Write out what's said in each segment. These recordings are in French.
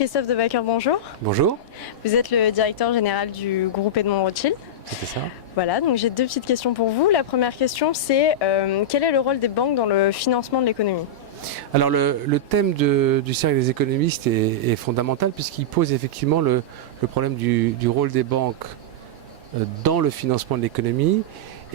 Christophe Debacker, bonjour. Bonjour. Vous êtes le directeur général du groupe Edmond Rothschild. C'était ça. Voilà, donc j'ai deux petites questions pour vous. La première question, c'est quel est le rôle des banques dans le financement de l'économie ? Alors le thème du cercle des économistes est fondamental puisqu'il pose effectivement le problème du rôle des banques dans le financement de l'économie.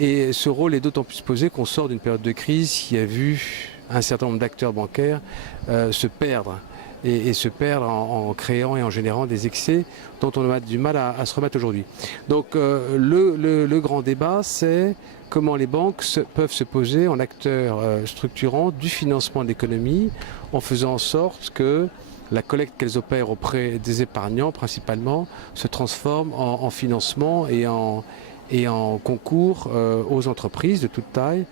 Et ce rôle est d'autant plus posé qu'on sort d'une période de crise qui a vu un certain nombre d'acteurs bancaires se perdre. Et se perdre en créant et en générant des excès dont on a du mal à se remettre aujourd'hui. Donc le grand débat, c'est comment les banques peuvent se poser en acteurs structurants du financement de l'économie en faisant en sorte que la collecte qu'elles opèrent auprès des épargnants principalement se transforme en financement et en concours aux entreprises de toute taille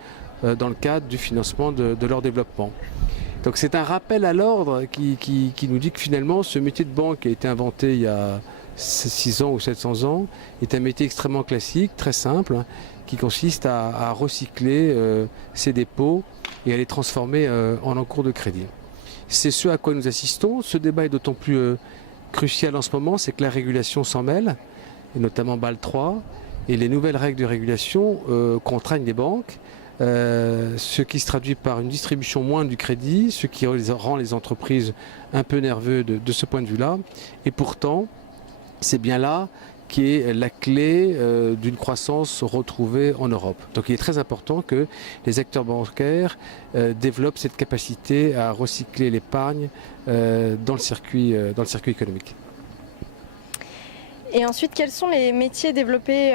dans le cadre du financement de leur développement. Donc c'est un rappel à l'ordre qui nous dit que finalement ce métier de banque qui a été inventé il y a 6 ans ou 700 ans est un métier extrêmement classique, très simple, qui consiste à recycler ces dépôts et à les transformer en encours de crédit. C'est ce à quoi nous assistons. Ce débat est d'autant plus crucial en ce moment, c'est que la régulation s'en mêle, et notamment Bâle III, et les nouvelles règles de régulation contraignent les banques. Ce qui se traduit par une distribution moindre du crédit, ce qui rend les entreprises un peu nerveux de ce point de vue-là. Et pourtant, c'est bien là qui est la clé d'une croissance retrouvée en Europe. Donc il est très important que les acteurs bancaires développent cette capacité à recycler l'épargne dans le circuit économique. Et ensuite, quels sont les métiers développés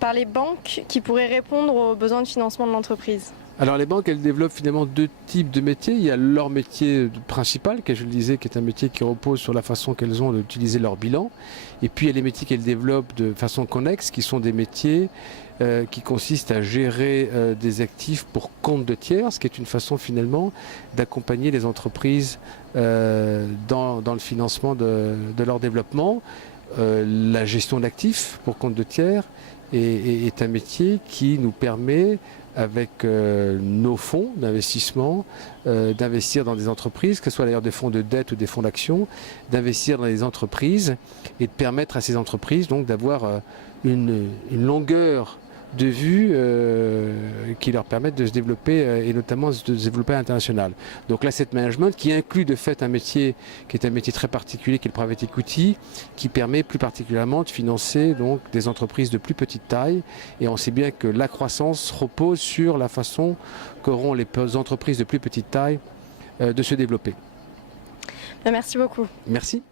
par les banques qui pourraient répondre aux besoins de financement de l'entreprise ? Alors les banques, elles développent finalement deux types de métiers. Il y a leur métier principal, que je le disais, qui est un métier qui repose sur la façon qu'elles ont d'utiliser leur bilan. Et puis il y a les métiers qu'elles développent de façon connexe, qui sont des métiers qui consistent à gérer des actifs pour compte de tiers, ce qui est une façon finalement d'accompagner les entreprises dans le financement de leur développement. La gestion d'actifs pour compte de tiers est un métier qui nous permet, avec nos fonds d'investissement, d'investir dans des entreprises, que ce soit d'ailleurs des fonds de dette ou des fonds d'action, d'investir dans les entreprises et de permettre à ces entreprises donc d'avoir une longueur de vue qui leur permettent de se développer et notamment de se développer à l'international. Donc l'asset management qui inclut de fait un métier qui est un métier très particulier qui est le private equity, qui permet plus particulièrement de financer donc des entreprises de plus petite taille, et on sait bien que la croissance repose sur la façon qu'auront les entreprises de plus petite taille de se développer. Merci beaucoup. Merci.